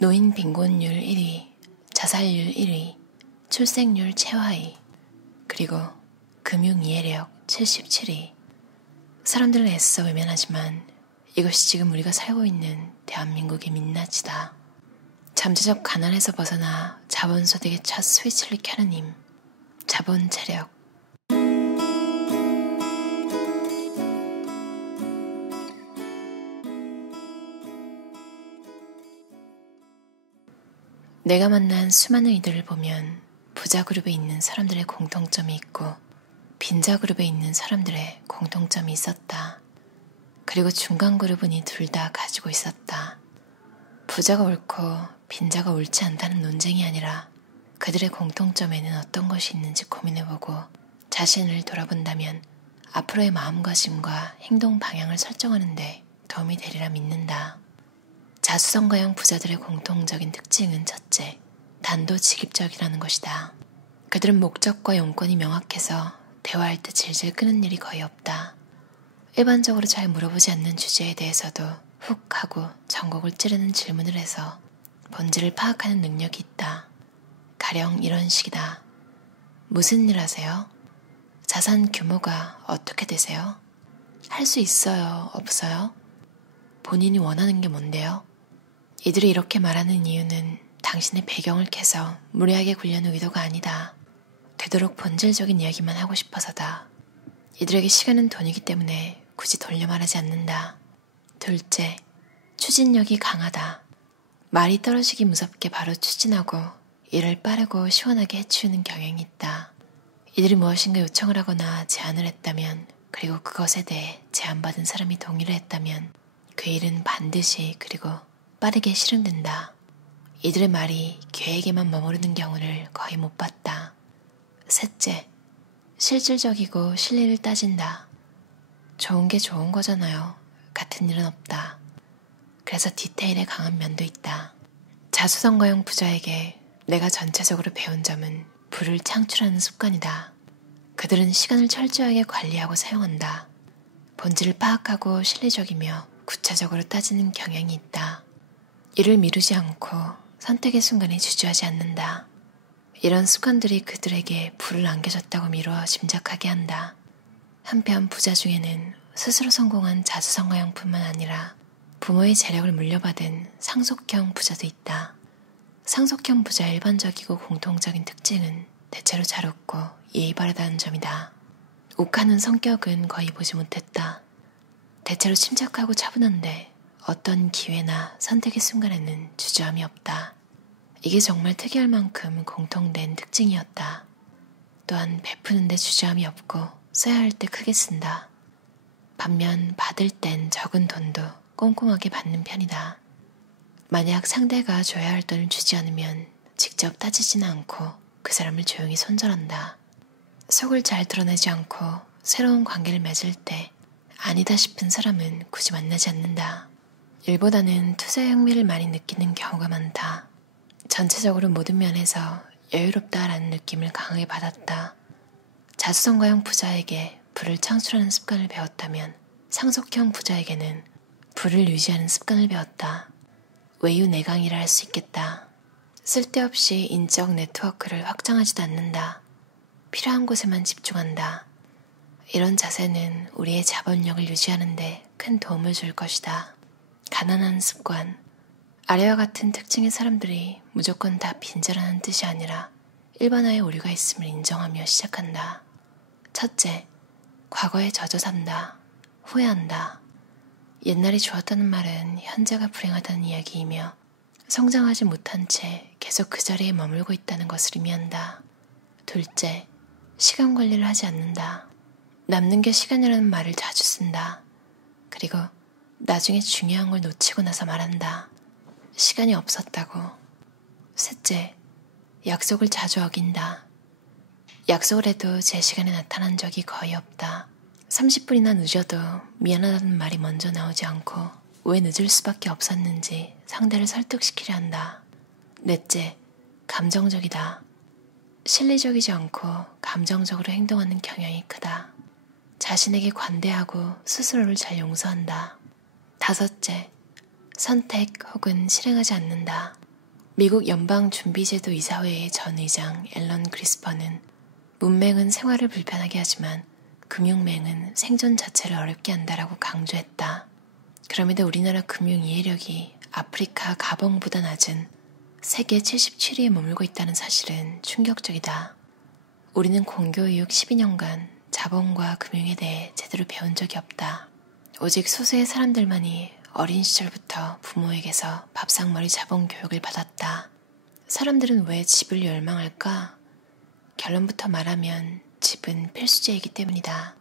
노인 빈곤율 1위, 자살률 1위, 출생률 최하위, 그리고 금융 이해력 77위. 사람들은 애써 외면하지만 이것이 지금 우리가 살고 있는 대한민국의 민낯이다. 잠재적 가난에서 벗어나 자본소득의 첫 스위치를 켜는 힘, 자본 체력. 내가 만난 수많은 이들을 보면 부자 그룹에 있는 사람들의 공통점이 있고 빈자 그룹에 있는 사람들의 공통점이 있었다. 그리고 중간 그룹은 이 둘 다 가지고 있었다. 부자가 옳고 빈자가 옳지 않다는 논쟁이 아니라 그들의 공통점에는 어떤 것이 있는지 고민해보고 자신을 돌아본다면 앞으로의 마음가짐과 행동 방향을 설정하는 데 도움이 되리라 믿는다. 자수성가형 부자들의 공통적인 특징은 첫째, 단도직입적이라는 것이다. 그들은 목적과 용건이 명확해서 대화할 때 질질 끄는 일이 거의 없다. 일반적으로 잘 물어보지 않는 주제에 대해서도 훅 하고 전곡을 찌르는 질문을 해서 본질을 파악하는 능력이 있다. 가령 이런 식이다. 무슨 일 하세요? 자산 규모가 어떻게 되세요? 할 수 있어요? 없어요? 본인이 원하는 게 뭔데요? 이들이 이렇게 말하는 이유는 당신의 배경을 캐서 무례하게 굴려는 의도가 아니다. 되도록 본질적인 이야기만 하고 싶어서다. 이들에게 시간은 돈이기 때문에 굳이 돌려 말하지 않는다. 둘째, 추진력이 강하다. 말이 떨어지기 무섭게 바로 추진하고 일을 빠르고 시원하게 해치우는 경향이 있다. 이들이 무엇인가 요청을 하거나 제안을 했다면, 그리고 그것에 대해 제안받은 사람이 동의를 했다면 그 일은 반드시 그리고 빠르게 실행된다. 이들의 말이 계획에만 머무르는 경우를 거의 못 봤다. 셋째, 실질적이고 실리를 따진다. 좋은 게 좋은 거잖아요. 같은 일은 없다. 그래서 디테일에 강한 면도 있다. 자수성가형 부자에게 내가 전체적으로 배운 점은 부를 창출하는 습관이다. 그들은 시간을 철저하게 관리하고 사용한다. 본질을 파악하고 실리적이며 구체적으로 따지는 경향이 있다. 이를 미루지 않고 선택의 순간에 주저하지 않는다. 이런 습관들이 그들에게 부를 안겨줬다고 미루어 짐작하게 한다. 한편 부자 중에는 스스로 성공한 자수성가형뿐만 아니라 부모의 재력을 물려받은 상속형 부자도 있다. 상속형 부자의 일반적이고 공통적인 특징은 대체로 잘 웃고 예의 바르다는 점이다. 욱하는 성격은 거의 보지 못했다. 대체로 침착하고 차분한데 어떤 기회나 선택의 순간에는 주저함이 없다. 이게 정말 특이할 만큼 공통된 특징이었다. 또한 베푸는데 주저함이 없고 써야 할 때 크게 쓴다. 반면 받을 땐 적은 돈도 꼼꼼하게 받는 편이다. 만약 상대가 줘야 할 돈을 주지 않으면 직접 따지지는 않고 그 사람을 조용히 손절한다. 속을 잘 드러내지 않고 새로운 관계를 맺을 때 아니다 싶은 사람은 굳이 만나지 않는다. 일보다는 투자의 흥미를 많이 느끼는 경우가 많다. 전체적으로 모든 면에서 여유롭다라는 느낌을 강하게 받았다. 자수성가형 부자에게 부를 창출하는 습관을 배웠다면 상속형 부자에게는 부를 유지하는 습관을 배웠다. 외유내강이라 할 수 있겠다. 쓸데없이 인적 네트워크를 확장하지도 않는다. 필요한 곳에만 집중한다. 이런 자세는 우리의 자본력을 유지하는 데 큰 도움을 줄 것이다. 가난한 습관. 아래와 같은 특징의 사람들이 무조건 다 빈자라는 뜻이 아니라 일반화의 오류가 있음을 인정하며 시작한다. 첫째, 과거에 젖어 산다. 후회한다. 옛날이 좋았다는 말은 현재가 불행하다는 이야기이며 성장하지 못한 채 계속 그 자리에 머물고 있다는 것을 의미한다. 둘째, 시간 관리를 하지 않는다. 남는 게 시간이라는 말을 자주 쓴다. 그리고 나중에 중요한 걸 놓치고 나서 말한다. 시간이 없었다고. 셋째, 약속을 자주 어긴다. 약속을 해도 제 시간에 나타난 적이 거의 없다. 30분이나 늦어도 미안하다는 말이 먼저 나오지 않고 왜 늦을 수밖에 없었는지 상대를 설득시키려 한다. 넷째, 감정적이다. 실리적이지 않고 감정적으로 행동하는 경향이 크다. 자신에게 관대하고 스스로를 잘 용서한다. 다섯째, 선택 혹은 실행하지 않는다. 미국 연방준비제도 이사회의 전 의장 앨런 그리스퍼는 문맹은 생활을 불편하게 하지만 금융맹은 생존 자체를 어렵게 한다라고 강조했다. 그럼에도 우리나라 금융 이해력이 아프리카 가봉보다 낮은 세계 77위에 머물고 있다는 사실은 충격적이다. 우리는 공교 이후 12년간 자본과 금융에 대해 제대로 배운 적이 없다. 오직 소수의 사람들만이 어린 시절부터 부모에게서 밥상머리 자본 교육을 받았다. 사람들은 왜 집을 열망할까? 결론부터 말하면 집은 필수제이기 때문이다.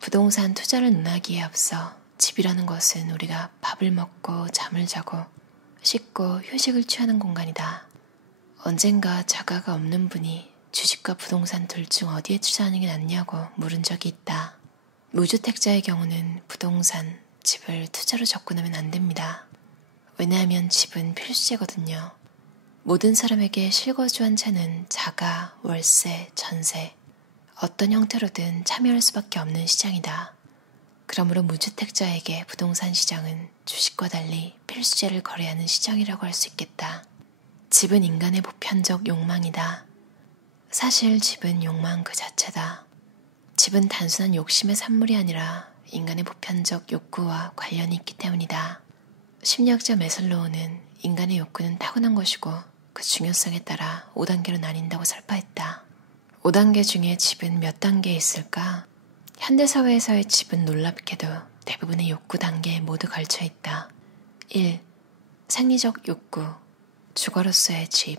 부동산 투자를 논하기에 앞서 집이라는 것은 우리가 밥을 먹고 잠을 자고 씻고 휴식을 취하는 공간이다. 언젠가 자가가 없는 분이 주식과 부동산 둘 중 어디에 투자하는 게 낫냐고 물은 적이 있다. 무주택자의 경우는 부동산, 집을 투자로 접근하면 안 됩니다. 왜냐하면 집은 필수제거든요. 모든 사람에게 실거주한 채는 자가, 월세, 전세, 어떤 형태로든 참여할 수밖에 없는 시장이다. 그러므로 무주택자에게 부동산 시장은 주식과 달리 필수제를 거래하는 시장이라고 할 수 있겠다. 집은 인간의 보편적 욕망이다. 사실 집은 욕망 그 자체다. 집은 단순한 욕심의 산물이 아니라 인간의 보편적 욕구와 관련이 있기 때문이다. 심리학자 메슬로우는 인간의 욕구는 타고난 것이고 그 중요성에 따라 5단계로 나뉜다고 설파했다. 5단계 중에 집은 몇 단계에 있을까? 현대사회에서의 집은 놀랍게도 대부분의 욕구 단계에 모두 걸쳐 있다. 1. 생리적 욕구, 주거로서의 집.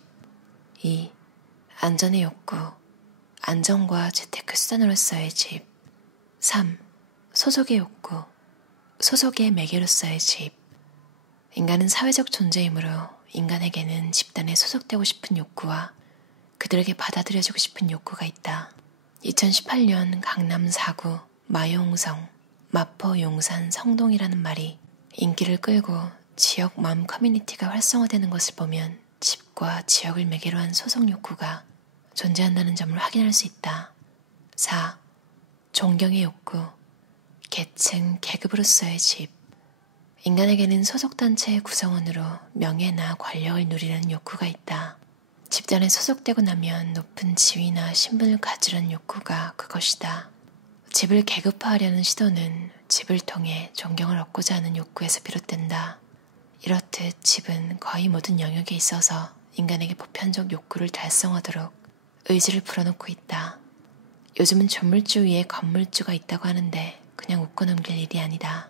2. 안전의 욕구, 안전과 재테크 수단으로서의 집. 3. 소속의 욕구, 소속의 매개로서의 집. 인간은 사회적 존재이므로 인간에게는 집단에 소속되고 싶은 욕구와 그들에게 받아들여지고 싶은 욕구가 있다. 2018년 강남 4구 마용성, 마포 용산 성동이라는 말이 인기를 끌고 지역 맘 커뮤니티가 활성화되는 것을 보면 집과 지역을 매개로 한 소속 욕구가 존재한다는 점을 확인할 수 있다. 4. 존경의 욕구, 계층, 계급으로서의 집. 인간에게는 소속단체의 구성원으로 명예나 권력을 누리는 욕구가 있다. 집단에 소속되고 나면 높은 지위나 신분을 가지려는 욕구가 그것이다. 집을 계급화하려는 시도는 집을 통해 존경을 얻고자 하는 욕구에서 비롯된다. 이렇듯 집은 거의 모든 영역에 있어서 인간에게 보편적 욕구를 달성하도록 의지를 불어넣고 있다. 요즘은 건물주 위에 건물주가 있다고 하는데 그냥 웃고 넘길 일이 아니다.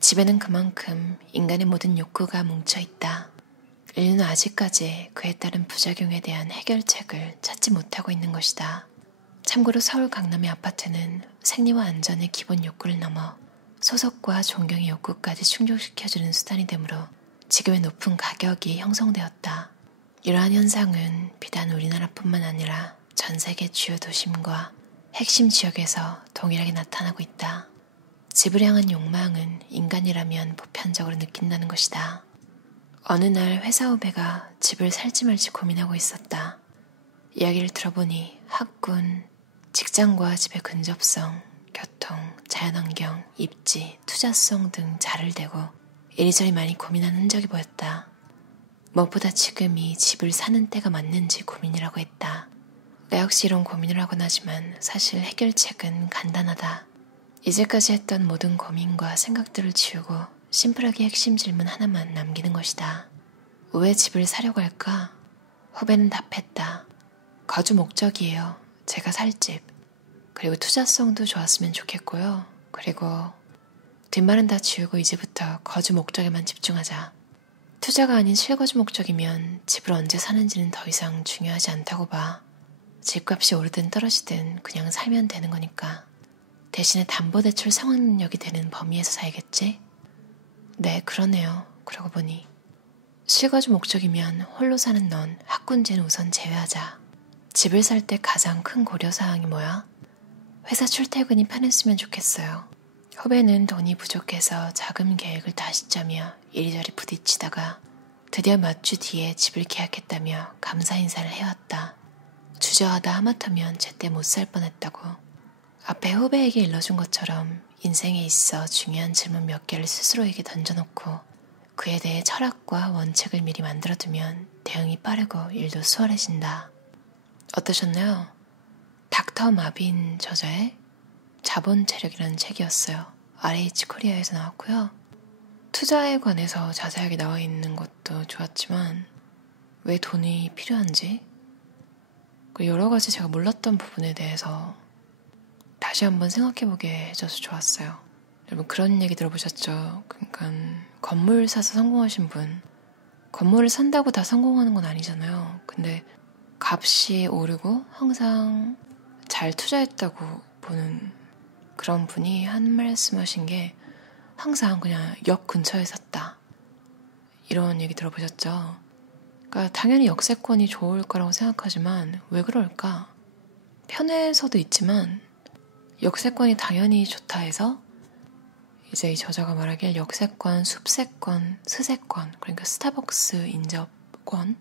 집에는 그만큼 인간의 모든 욕구가 뭉쳐있다. 인류는 아직까지 그에 따른 부작용에 대한 해결책을 찾지 못하고 있는 것이다. 참고로 서울 강남의 아파트는 생리와 안전의 기본 욕구를 넘어 소속과 존경의 욕구까지 충족시켜주는 수단이 되므로 지금의 높은 가격이 형성되었다. 이러한 현상은 비단 우리나라뿐만 아니라 전 세계 주요 도심과 핵심 지역에서 동일하게 나타나고 있다. 집을 향한 욕망은 인간이라면 보편적으로 느낀다는 것이다. 어느 날 회사 후배가 집을 살지 말지 고민하고 있었다. 이야기를 들어보니 학군, 직장과 집의 근접성, 교통, 자연환경, 입지, 투자성 등 자를 대고 이리저리 많이 고민한 흔적이 보였다. 무엇보다 지금이 집을 사는 때가 맞는지 고민이라고 했다. 나 역시 이런 고민을 하곤 하지만 사실 해결책은 간단하다. 이제까지 했던 모든 고민과 생각들을 지우고 심플하게 핵심 질문 하나만 남기는 것이다. 왜 집을 사려고 할까? 후배는 답했다. 거주 목적이에요. 제가 살 집. 그리고 투자성도 좋았으면 좋겠고요. 그리고 뒷말은 다 지우고 이제부터 거주 목적에만 집중하자. 투자가 아닌 실거주 목적이면 집을 언제 사는지는 더 이상 중요하지 않다고 봐. 집값이 오르든 떨어지든 그냥 살면 되는 거니까. 대신에 담보대출 상환 능력이 되는 범위에서 살겠지? 네, 그러네요. 그러고 보니. 실거주 목적이면 홀로 사는 넌 학군제는 우선 제외하자. 집을 살 때 가장 큰 고려사항이 뭐야? 회사 출퇴근이 편했으면 좋겠어요. 후배는 돈이 부족해서 자금 계획을 다시 짜며 이리저리 부딪히다가 드디어 몇 주 뒤에 집을 계약했다며 감사 인사를 해왔다. 주저하다 하마터면 제때 못 살 뻔했다고. 앞에 후배에게 일러준 것처럼 인생에 있어 중요한 질문 몇 개를 스스로에게 던져놓고 그에 대해 철학과 원칙을 미리 만들어두면 대응이 빠르고 일도 수월해진다. 어떠셨나요? 닥터 마빈 저자의 자본 체력이라는 책이었어요. RH 코리아에서 나왔고요. 투자에 관해서 자세하게 나와 있는 것도 좋았지만 왜 돈이 필요한지 여러 가지 제가 몰랐던 부분에 대해서 다시 한번 생각해보게 해줘서 좋았어요. 여러분 그런 얘기 들어보셨죠? 그러니까 건물 사서 성공하신 분, 건물을 산다고 다 성공하는 건 아니잖아요. 근데 값이 오르고 항상 잘 투자했다고 보는 그런 분이 한 말씀 하신 게 항상 그냥 역 근처에 샀다. 이런 얘기 들어보셨죠? 그러니까 당연히 역세권이 좋을 거라고 생각하지만 왜 그럴까? 편해서도 있지만 역세권이 당연히 좋다 해서 이제 이 저자가 말하길 역세권, 숲세권, 스세권, 그러니까 스타벅스 인접권,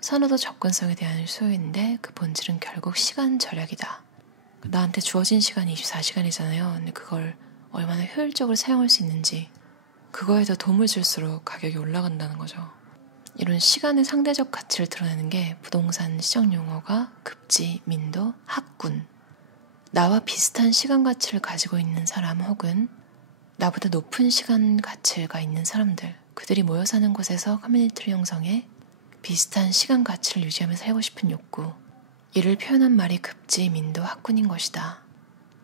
선호도 접근성에 대한 소요인데 그 본질은 결국 시간 절약이다. 나한테 주어진 시간이 24시간이잖아요. 근데 그걸 얼마나 효율적으로 사용할 수 있는지 그거에 더 도움을 줄수록 가격이 올라간다는 거죠. 이런 시간의 상대적 가치를 드러내는 게 부동산 시장 용어가 급지, 민도, 학군. 나와 비슷한 시간 가치를 가지고 있는 사람 혹은 나보다 높은 시간 가치가 있는 사람들, 그들이 모여 사는 곳에서 커뮤니티를 형성해 비슷한 시간 가치를 유지하며 살고 싶은 욕구. 이를 표현한 말이 급지, 민도, 학군인 것이다.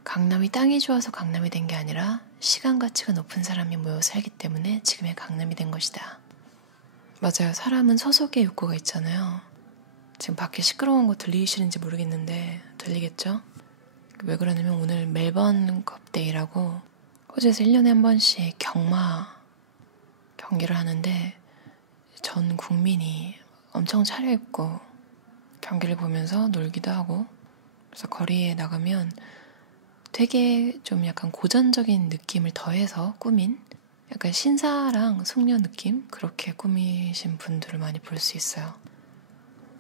강남이 땅이 좋아서 강남이 된 게 아니라 시간 가치가 높은 사람이 모여 살기 때문에 지금의 강남이 된 것이다. 맞아요. 사람은 소속의 욕구가 있잖아요. 지금 밖에 시끄러운 거 들리시는지 모르겠는데 들리겠죠? 왜 그러냐면 오늘 멜번 컵데이라고 호주에서 1년에 한 번씩 경마 경기를 하는데 전 국민이 엄청 차려입고 경기를 보면서 놀기도 하고 그래서 거리에 나가면 되게 좀 약간 고전적인 느낌을 더해서 꾸민 약간 신사랑 숙녀 느낌? 그렇게 꾸미신 분들을 많이 볼 수 있어요.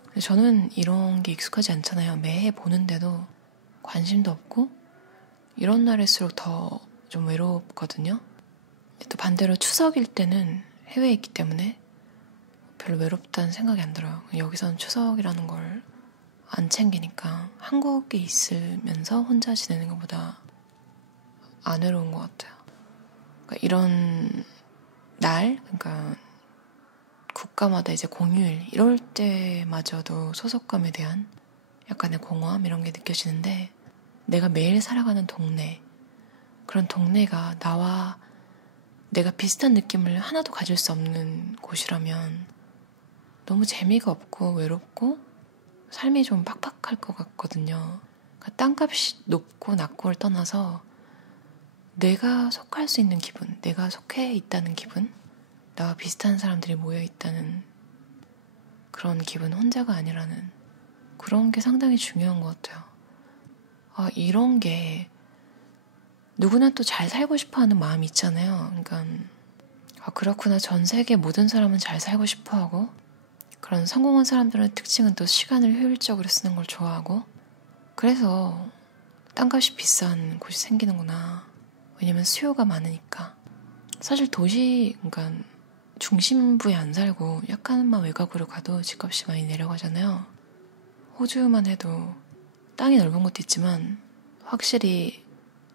근데 저는 이런 게 익숙하지 않잖아요. 매해 보는데도 관심도 없고 이런 날일수록 더 좀 외롭거든요. 또 반대로 추석일 때는 해외에 있기 때문에 별로 외롭다는 생각이 안 들어요. 여기서는 추석이라는 걸 안 챙기니까 한국에 있으면서 혼자 지내는 것보다 안 외로운 것 같아요. 그러니까 이런 날, 그러니까 국가마다 이제 공휴일 이럴 때마저도 소속감에 대한 약간의 공허함 이런 게 느껴지는데 내가 매일 살아가는 동네 그런 동네가 나와 내가 비슷한 느낌을 하나도 가질 수 없는 곳이라면 너무 재미가 없고 외롭고 삶이 좀 팍팍할 것 같거든요. 그러니까 땅값이 높고 낮고를 떠나서 내가 속할 수 있는 기분, 내가 속해 있다는 기분, 나와 비슷한 사람들이 모여 있다는 그런 기분, 혼자가 아니라는 그런 게 상당히 중요한 것 같아요. 이런 게 누구나 또 잘 살고 싶어 하는 마음이 있잖아요. 그러니까 그렇구나. 전 세계 모든 사람은 잘 살고 싶어 하고 그런 성공한 사람들의 특징은 또 시간을 효율적으로 쓰는 걸 좋아하고 그래서 땅값이 비싼 곳이 생기는구나. 왜냐면 수요가 많으니까. 사실 도시, 그러니까 중심부에 안 살고 약간만 외곽으로 가도 집값이 많이 내려가잖아요. 호주만 해도 땅이 넓은 것도 있지만 확실히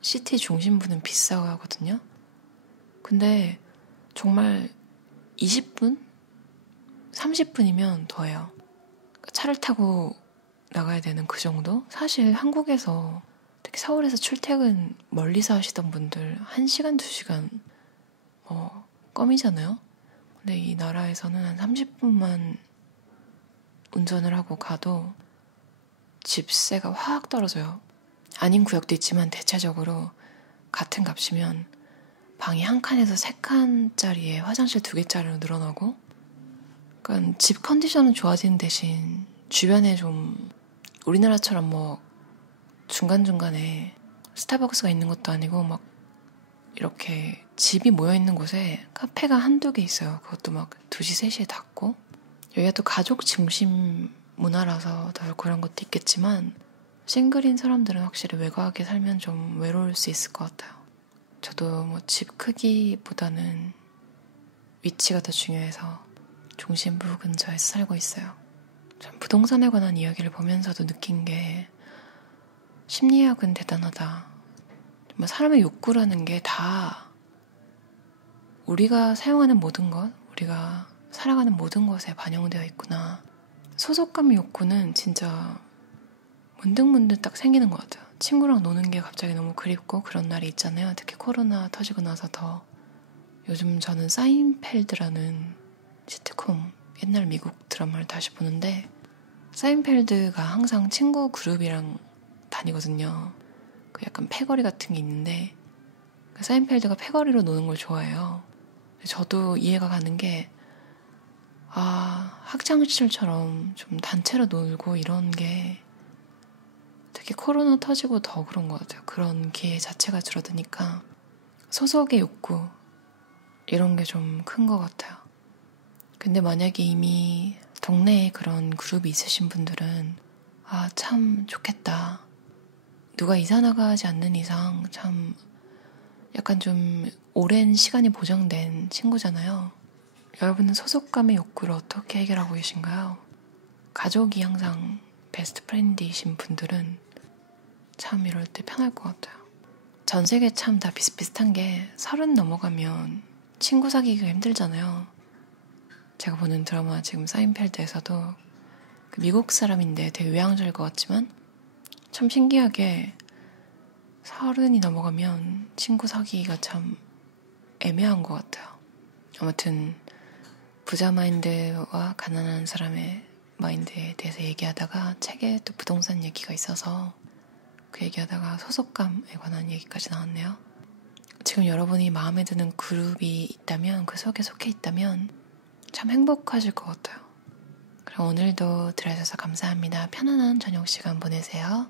시티 중심부는 비싸거든요. 근데 정말 20분? 30분이면 더해요. 차를 타고 나가야 되는 그 정도? 사실 한국에서 특히 서울에서 출퇴근 멀리서 하시던 분들 1시간, 2시간 껌이잖아요. 근데 이 나라에서는 한 30분만 운전을 하고 가도 집세가 확 떨어져요. 아닌 구역도 있지만 대체적으로 같은 값이면 방이 한 칸에서 3칸짜리에 화장실 2개짜리로 늘어나고 그러니까 집 컨디션은 좋아지는 대신 주변에 좀 우리나라처럼 뭐 중간중간에 스타벅스가 있는 것도 아니고 막 이렇게 집이 모여있는 곳에 카페가 한두 개 있어요. 그것도 막 2시, 3시에 닫고 여기가 또 가족 중심 문화라서 더 그런 것도 있겠지만 싱글인 사람들은 확실히 외곽에 살면 좀 외로울 수 있을 것 같아요. 저도 뭐 집 크기보다는 위치가 더 중요해서 중심부 근처에서 살고 있어요. 전 부동산에 관한 이야기를 보면서도 느낀 게 심리학은 대단하다. 정말 사람의 욕구라는 게 다 우리가 사용하는 모든 것, 우리가 살아가는 모든 것에 반영되어 있구나. 소속감의 욕구는 진짜 문득문득 딱 생기는 것 같아요. 친구랑 노는 게 갑자기 너무 그립고 그런 날이 있잖아요. 특히 코로나 터지고 나서 더. 요즘 저는 사인펠드라는 시트콤, 옛날 미국 드라마를 다시 보는데 사인펠드가 항상 친구 그룹이랑 다니거든요. 그 약간 패거리 같은 게 있는데 사인펠드가 패거리로 노는 걸 좋아해요. 저도 이해가 가는 게 학창시절처럼 좀 단체로 놀고 이런 게 특히 코로나 터지고 더 그런 것 같아요. 그런 기회 자체가 줄어드니까 소속의 욕구 이런 게 좀 큰 것 같아요. 근데 만약에 이미 동네에 그런 그룹이 있으신 분들은 참 좋겠다. 누가 이사 나가지 않는 이상 참 약간 좀 오랜 시간이 보장된 친구잖아요. 여러분은 소속감의 욕구를 어떻게 해결하고 계신가요? 가족이 항상 베스트 프렌드이신 분들은 참 이럴 때 편할 것 같아요. 전 세계 참 다 비슷비슷한 게 30 넘어가면 친구 사귀기가 힘들잖아요. 제가 보는 드라마 지금 사인펠드에서도 그 미국 사람인데 되게 외향적일 것 같지만 참 신기하게 30이 넘어가면 친구 사귀기가 참 애매한 것 같아요. 아무튼 부자 마인드와 가난한 사람의 마인드에 대해서 얘기하다가 책에 또 부동산 얘기가 있어서 그 얘기하다가 소속감에 관한 얘기까지 나왔네요. 지금 여러분이 마음에 드는 그룹이 있다면, 그 속에 속해 있다면 참 행복하실 것 같아요. 그럼 오늘도 들어주셔서 감사합니다. 편안한 저녁 시간 보내세요.